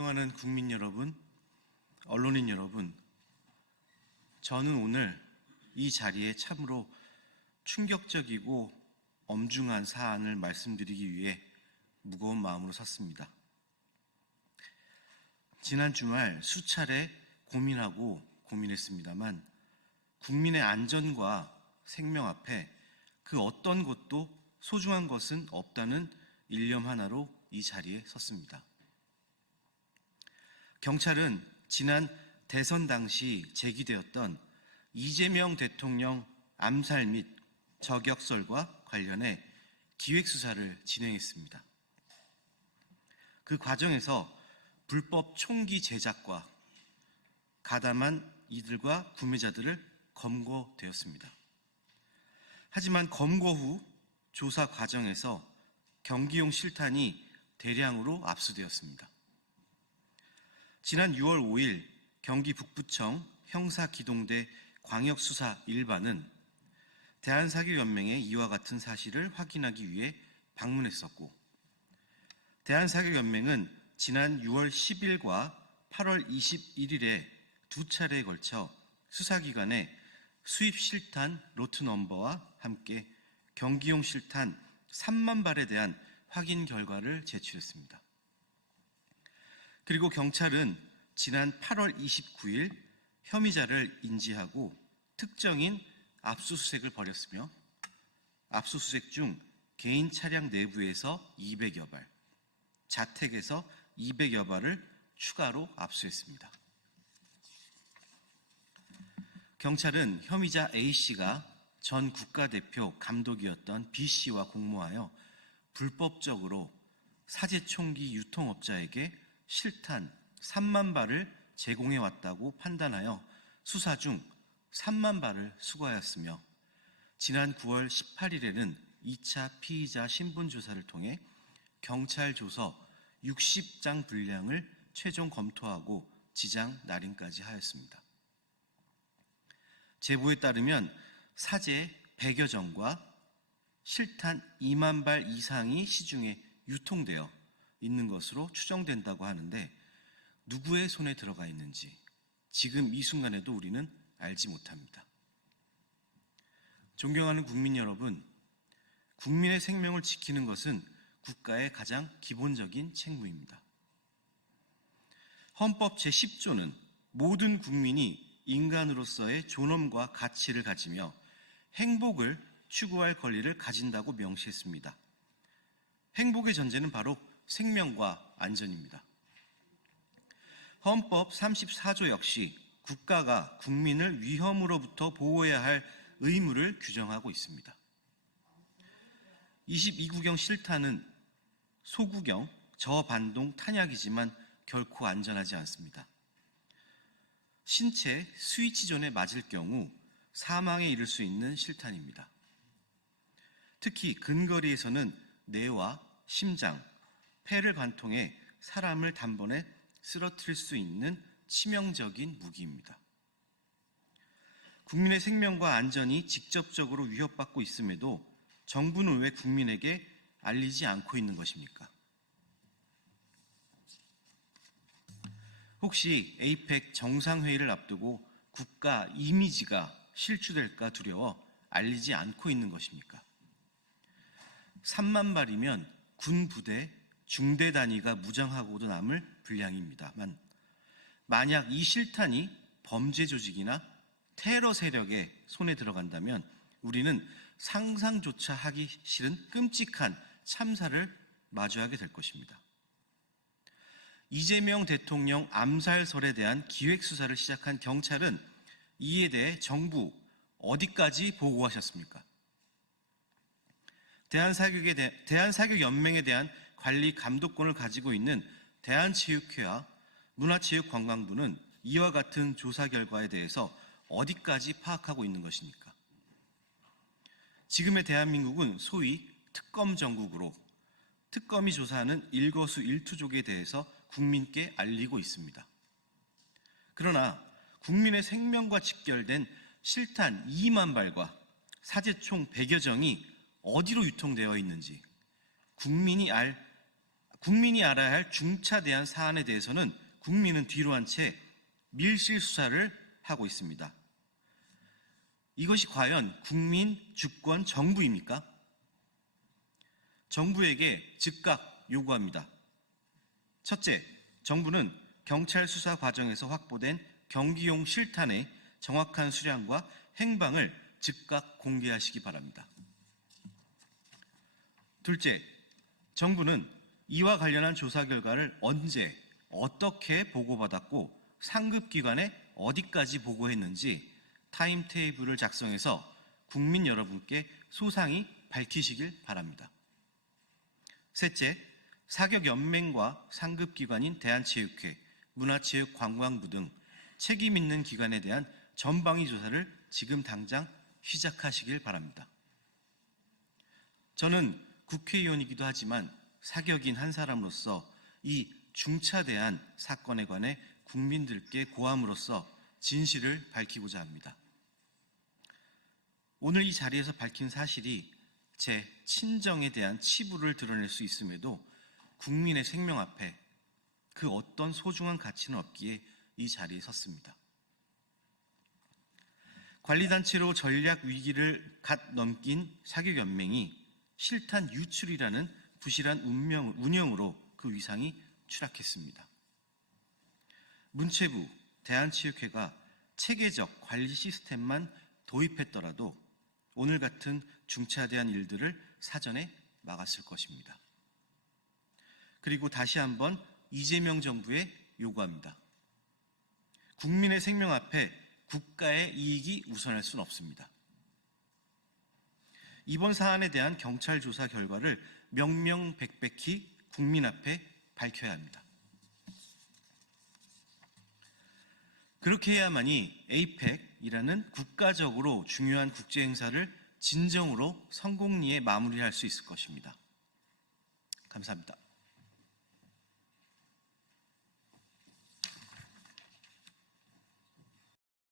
존경하는 국민 여러분, 언론인 여러분, 저는 오늘 이 자리에 참으로 충격적이고 엄중한 사안을 말씀드리기 위해 무거운 마음으로 섰습니다. 지난 주말 수차례 고민하고 고민했습니다만 국민의 안전과 생명 앞에 그 어떤 것도 소중한 것은 없다는 일념 하나로 이 자리에 섰습니다. 경찰은 지난 대선 당시 제기되었던 이재명 대통령 암살 및 저격설과 관련해 기획수사를 진행했습니다. 그 과정에서 불법 총기 제작과 가담한 이들과 구매자들을 검거되었습니다. 하지만 검거 후 조사 과정에서 경기용 실탄이 대량으로 압수되었습니다. 지난 6월 5일 경기 북부청 형사기동대 광역수사 1반은 대한사격연맹의 이와 같은 사실을 확인하기 위해 방문했었고, 대한사격연맹은 지난 6월 10일과 8월 21일에 두 차례에 걸쳐 수사기관에 수입 실탄 로트 넘버와 함께 경기용 실탄 3만 발에 대한 확인 결과를 제출했습니다. 그리고 경찰은 지난 8월 29일 혐의자를 인지하고 특정인 압수수색을 벌였으며 압수수색 중 개인 차량 내부에서 200여 발, 자택에서 200여 발을 추가로 압수했습니다. 경찰은 혐의자 A씨가 전 국가대표 감독이었던 B씨와 공모하여 불법적으로 사제총기 유통업자에게 실탄 3만 발을 제공해왔다고 판단하여 수사 중 3만 발을 수거하였으며, 지난 9월 18일에는 2차 피의자 신분조사를 통해 경찰 조서 60장 분량을 최종 검토하고 지장 날인까지 하였습니다. 제보에 따르면 사제 100여 정과 실탄 2만 발 이상이 시중에 유통되어 있는 것으로 추정된다고 하는데, 누구의 손에 들어가 있는지 지금 이 순간에도 우리는 알지 못합니다. 존경하는 국민 여러분, 국민의 생명을 지키는 것은 국가의 가장 기본적인 책무입니다. 헌법 제10조는 모든 국민이 인간으로서의 존엄과 가치를 가지며 행복을 추구할 권리를 가진다고 명시했습니다. 행복의 전제는 바로 생명과 안전입니다. 헌법 34조 역시 국가가 국민을 위험으로부터 보호해야 할 의무를 규정하고 있습니다. 22구경 실탄은 소구경, 저반동 탄약이지만 결코 안전하지 않습니다. 신체 스위치존에 맞을 경우 사망에 이를 수 있는 실탄입니다. 특히 근거리에서는 뇌와 심장, 폐를 관통해 사람을 단번에 쓰러뜨릴 수 있는 치명적인 무기입니다. 국민의 생명과 안전이 직접적으로 위협받고 있음에도 정부는 왜 국민에게 알리지 않고 있는 것입니까? 혹시 에이펙 정상회의를 앞두고 국가 이미지가 실추될까 두려워 알리지 않고 있는 것입니까? 3만 발이면 군 부대, 중대 단위가 무장하고도 남을 분량입니다만, 만약 이 실탄이 범죄 조직이나 테러 세력의 손에 들어간다면 우리는 상상조차 하기 싫은 끔찍한 참사를 마주하게 될 것입니다. 이재명 대통령 암살설에 대한 기획수사를 시작한 경찰은 이에 대해 정부 어디까지 보고하셨습니까? 대한사격연맹에 대한 관리 감독권을 가지고 있는 대한체육회와 문화체육관광부는 이와 같은 조사 결과에 대해서 어디까지 파악하고 있는 것입니까? 지금의 대한민국은 소위 특검 정국으로 특검이 조사하는 일거수일투족에 대해서 국민께 알리고 있습니다. 그러나 국민의 생명과 직결된 실탄 2만 발과 사제총 100여 정이 어디로 유통되어 있는지 국민이 알 국민이 알아야 할 중차대한 사안에 대해서는 국민은 뒤로 한 채 밀실 수사를 하고 있습니다. 이것이 과연 국민, 주권, 정부입니까? 정부에게 즉각 요구합니다. 첫째, 정부는 경찰 수사 과정에서 확보된 경기용 실탄의 정확한 수량과 행방을 즉각 공개하시기 바랍니다. 둘째, 정부는 이와 관련한 조사 결과를 언제, 어떻게 보고받았고 상급기관에 어디까지 보고했는지 타임테이블을 작성해서 국민 여러분께 소상히 밝히시길 바랍니다. 셋째, 사격연맹과 상급기관인 대한체육회, 문화체육관광부 등 책임 있는 기관에 대한 전방위 조사를 지금 당장 시작하시길 바랍니다. 저는 국회의원이기도 하지만 사격인 한 사람으로서 이 중차대한 사건에 관해 국민들께 고함으로써 진실을 밝히고자 합니다. 오늘 이 자리에서 밝힌 사실이 제 친정에 대한 치부를 드러낼 수 있음에도 국민의 생명 앞에 그 어떤 소중한 가치는 없기에 이 자리에 섰습니다. 관리단체로 전략 위기를 갓 넘긴 사격연맹이 실탄 유출이라는 부실한 운영으로 그 위상이 추락했습니다. 문체부, 대한체육회가 체계적 관리 시스템만 도입했더라도 오늘 같은 중차대한 일들을 사전에 막았을 것입니다. 그리고 다시 한번 이재명 정부에 요구합니다. 국민의 생명 앞에 국가의 이익이 우선할 수는 없습니다. 이번 사안에 대한 경찰 조사 결과를 명명백백히 국민 앞에 밝혀야 합니다. 그렇게 해야만이 에이펙이라는 국가적으로 중요한 국제 행사를 진정으로 성공리에 마무리할 수 있을 것입니다. 감사합니다.